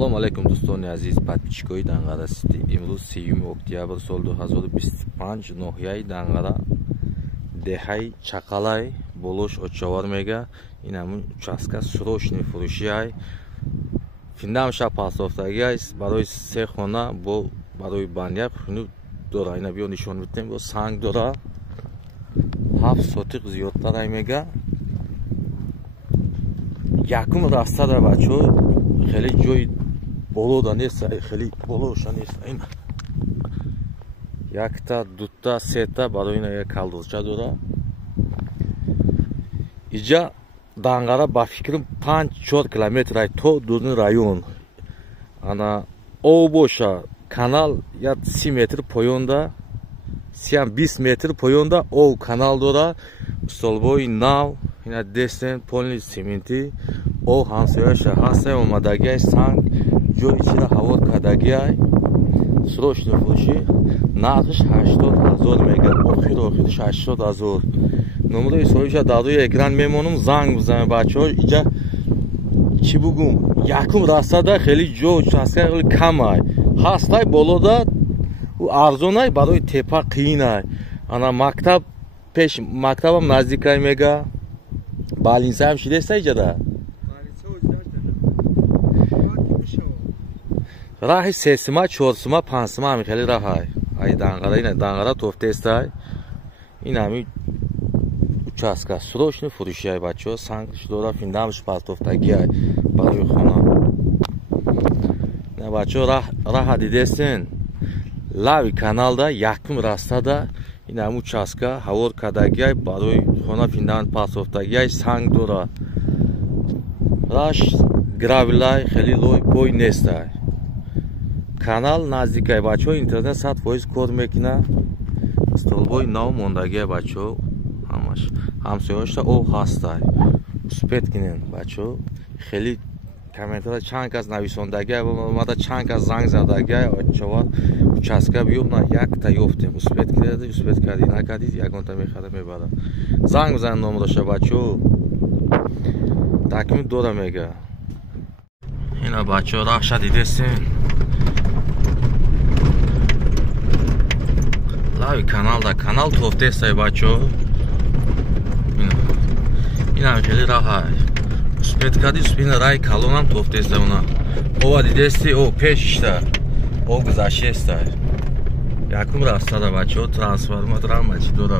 салом алейкум дӯстони азиз подписчикои Данғара Сити. Имрӯз 3 октябр соли 2025 ноҳияи Данғара деҳаи Чақалай болош Очавар мега. ин ҳамун участка срочни фурӯшиай финдамша пасофтаги аст барои 3 хона бо барои баняк дора. ина биё нишон медиҳем бо санг дора 7 сотиқ зиёдтар мега. якум растада бачаҳо хеле ҷои болода нест, хеле болоша нест. ин якта дута сета барои ина як калдурча дора. иҷа Данғара ба фикрам 5-4 километр то дурни район. ана об боша канал як 30 метр поёнда 20 метр поёнда об канал дора. столбои нав ина дестен полни сементи об ҳамсояша ҳастаи омадагиай санг ҷои чира ҳавор кардагиай срочно фурӯшӣ. нархиш 80,000 мега. охириш 80,000. номерои соҳибша дар рӯи экран мемонам, занг бизанед бачаҳо. иҷа чӣ бугум якум расада хеле ҷо участка хеле камай ҳастай болода ӯ арзонай барои тепа қиинай. ана мактаб пеш мактабам наздикай мега. балинсаам шидеста иҷада раҳи сесима чорсима панҷсима ҳами хеле раҳай ай Данғара. ина Данғара тофтестай. ин ҳами участка срочно фурӯшиай бачаҳо. сангш дора финдамш пасофтагиай барои хона. ина бачаҳо раҳа дидестен лави каналда якум растада ин ҳам участка ҳавор кардагиай барои хона финдам пасофтагиай санг дора. раш гравилай хеле лой бой нестай. канал наздикай бачаҳо. интернет 100% кор мекуна. столбои нав мондагиай бачаҳо. ҳамаш ҳамсояшта об ҳастай. успед кинен бачаҳо. хеле комментара чанд кас нависондагиай омада чанд кас занг задагиай Очавар участка биёбна якта ёфтем. успед кидади успед карди накардид ягонта мехара мебара. занг бизан номероша бачаҳо. такмил дора мега. ина бачаҳо рахша дидестен лави каналда канал тофтестай бачаҳо. ина хеле раҳай успед карди ина раи калонам тофтеста. уна ова дидести о пешишта об гузаштестай. якум растада бачаҳо. трансформаторам ачи дора.